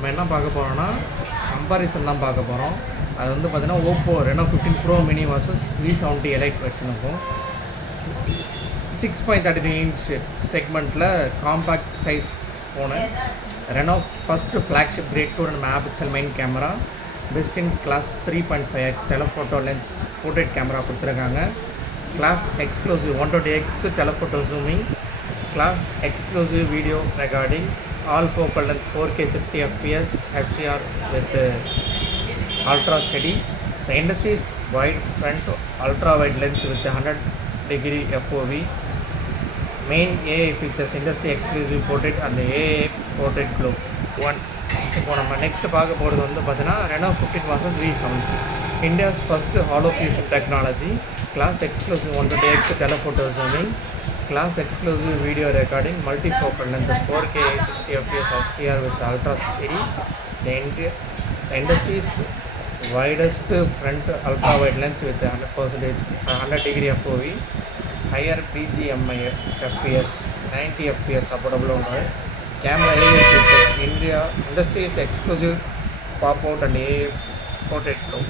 நம்ம என்ன பார்க்க போகிறோம்னா கம்பாரிசன் தான் பார்க்க போகிறோம். அது வந்து பார்த்தீங்கன்னா Oppo Reno 15 pro mini versus V70 elite version இருக்கும். 6.33 இன்ச் செக்மெண்ட்டில் compact size phone. Reno first flagship grade 200 megapixel main camera, best in class 3.5x telephoto lens portrait camera கொடுத்துருக்காங்க. Class exclusive 120x telephoto zooming, class exclusive video recording, all focal length 4K 60 fps HDR with ultra steady. The industry's wide front ultra wide lens with 100-degree FOV. Main AI features industry exclusive portrait and the AI portrait glow. இப்போ நம்ம next பார்க்க போகிறது வந்து பார்த்தீங்கன்னா Reno 15 vs V70. India's first halo fusion technology, class exclusive 120x telephoto zooming, class exclusive video recording, multifocal length 4K 60 fps HDR with ultra steady. The industry's widest front ultra wide lens with 100-degree FOV, higher BGMI FPS 90 fps supportable on camera AI features. Industry's exclusive pop out and AI portrait glow.